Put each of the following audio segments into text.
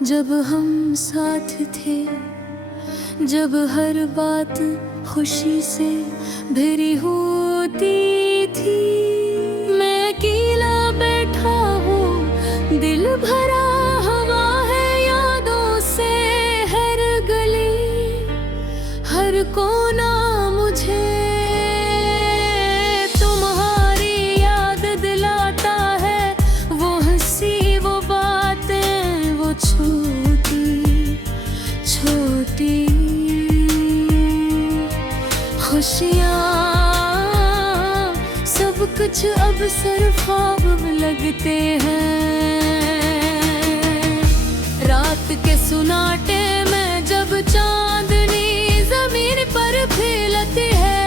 जब हम साथ थे, जब हर बात खुशी से भरी होती थी। मैं अकेला बैठा हूँ, दिल भरा हवा है यादों से। हर गली, हर कोना मुझे तुम्हारी याद दिलाता है। वो हंसी, वो बातें, वो छोटी छोटी खुशियाँ, सब कुछ अब सरख्वाब लगते हैं। रात के सुनाटे में जब चांदनी जमीन पर फैलती है,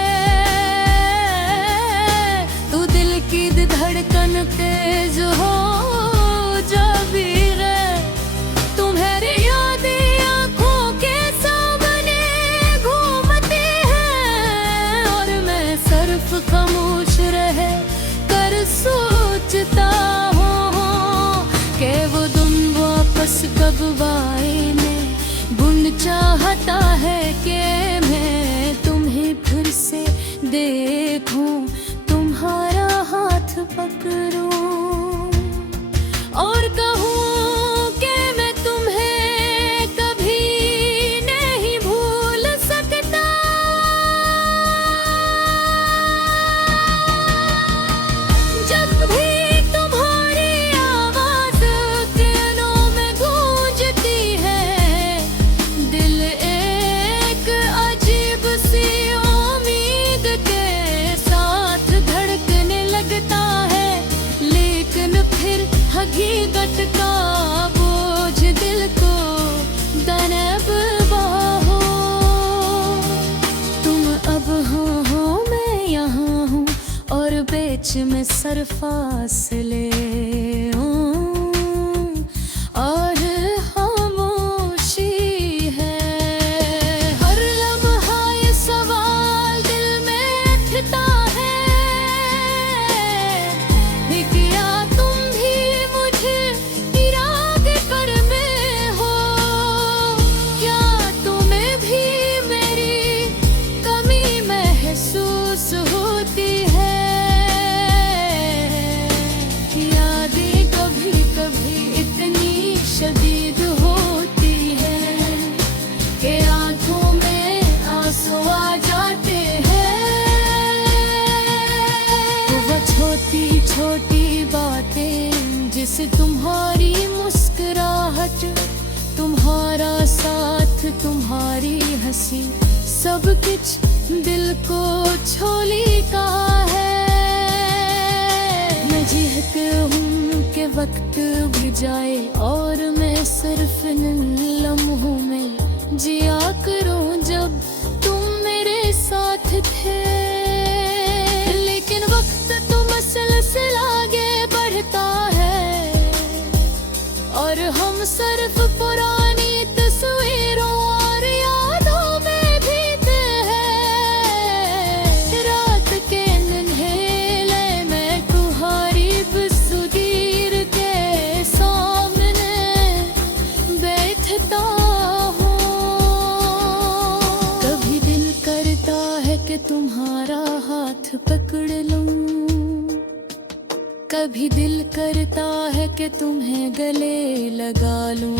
तो दिल की धड़कन तेज हो जाती है। तुम्हारी यादें आँखों के सामने घूमती हैं, और मैं सिर्फ खामोश रह कर सोचता हूँ कि वो दिन वापस कब आए। मैं बुन चाहता है कि मैं तुम्हें फिर से देखूं, तुम्हारा हाथ पकड़ूं और कहूं कि मैं तुम्हें कभी नहीं भूल सकता। जब भी तुम्हारी आवाज कानों में गूंजती है, दिल एक अजीब सी उम्मीद के साथ धड़कने लगता है। लेकिन फिर हकीकत का बोझ दिल को दनब बाहो। तुम अब हो मैं यहाँ हूँ, और बीच में सर फासले और खामोशी है। हर लम्हा ये सवाल दिल में उठता है कि क्या तुम भी मुझे इरादे पर में हो? क्या तुम्हें भी मेरी कमी महसूस होती है? यादें कभी कभी इतनी शदीद होती है कि आंखों में आंसू आ जाते हैं। वो छोटी छोटी बातें, जिसे तुम्हारी मुस्कुराहट, तुम्हारा साथ, तुम्हारी हंसी, सब कुछ दिल को छोली का है। मैं चाहती हूँ कि वक्त भी जाए और मैं सिर्फ इन लम्हों में जिया करूँ जब तुम मेरे साथ थे। लेकिन वक्त तो मसलसल आगे बढ़ता है, और हम सिर्फ पुरानी तस्वीरों और यादों में बीते हैं। रात के अंधेरे में तुम्हारी तस्वीर के सामने बैठता हूँ। कभी दिल करता है कि तुम्हारा हाथ पकड़ लूं, कभी दिल करता है कि तुम्हें गले लगा लूं।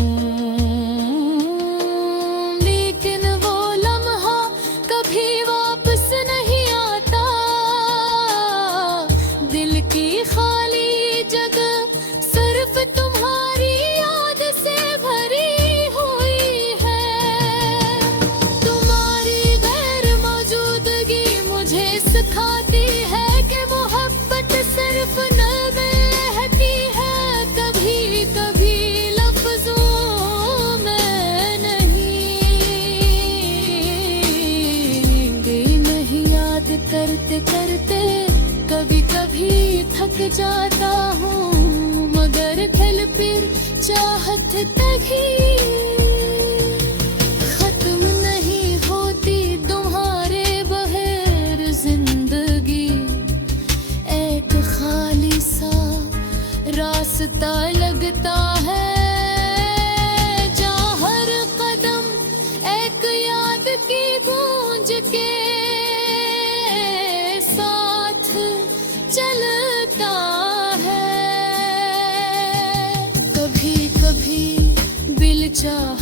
लेकिन वो लम्हा कभी वापस नहीं आता। दिल की खाली जगह सिर्फ तुम्हारी याद से भरी हुई है। तुम्हारी गैर मौजूदगी मुझे सिखाती है कि मोहब्बत सिर्फ नम रहती है, कभी कभी लफ्जों में नहीं। नहीं याद करते करते कभी कभी थक जाता हूँ, मगर फिर चाहत तभी खत्म नहीं होती तुम्हारे बगैर जिंदगी। एक खाली सा रास्ता लगता है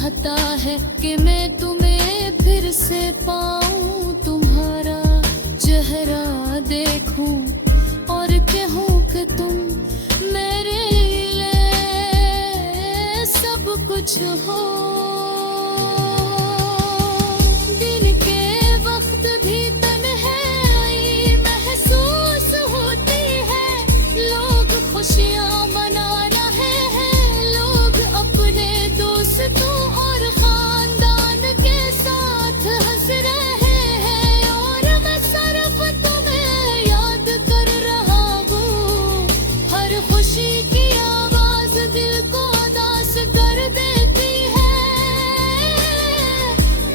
चाहता है कि मैं तुम्हें फिर से पाऊं, तुम्हारा चेहरा देखूं और कहूं कि तुम मेरे लिए सब कुछ हो। दिन के वक्त भी तन्हाई महसूस होती है, लोग खुशियां मना रहे हैं, लोग अपने दोस्तों और खानदान के साथ हंस रहे हैं, और मैं सिर्फ तुम्हें याद कर रहा हूँ। हर खुशी की आवाज दिल को उदास कर देती है,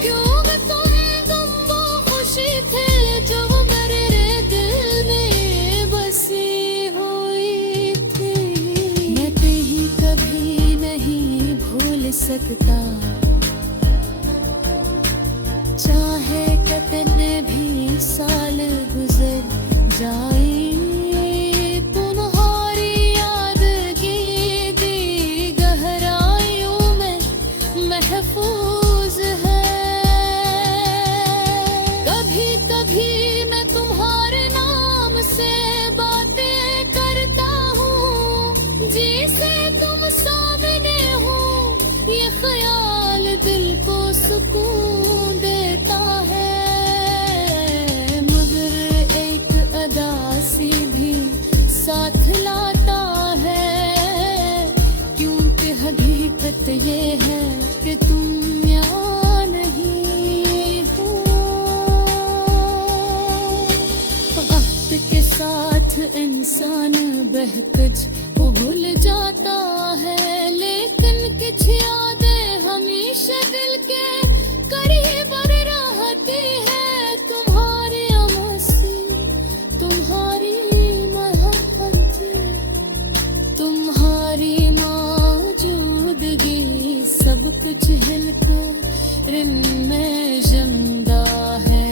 क्यों मैं तुम्हें गम वो खुशी थे जो मेरे दिल में बसी हुई थी। मैं कभी नहीं भूल सकता, चाहे कितने भी साल गुजर जाए, तुम्हारी याद की दी गहराइयों में महफूज है। कभी कभी मैं तुम्हारे नाम से बातें करता हूँ, जिसे तुम सामने हो, ये ख्याल दिल को सुकून देता है, मगर एक अदासी भी साथ लाता है, क्योंकि हकीकत ये है कि तुम यहाँ नहीं हो। वक्त के साथ इंसान बहकज भूल जाता है, लेकिन कुछ यादें हमेशा दिल के करीब रहती है। तुम्हारी मस्ती, तुम्हारी मोहब्बत, तुम्हारी मौजूदगी, सब कुछ हिलकर इनमें जिंदा है।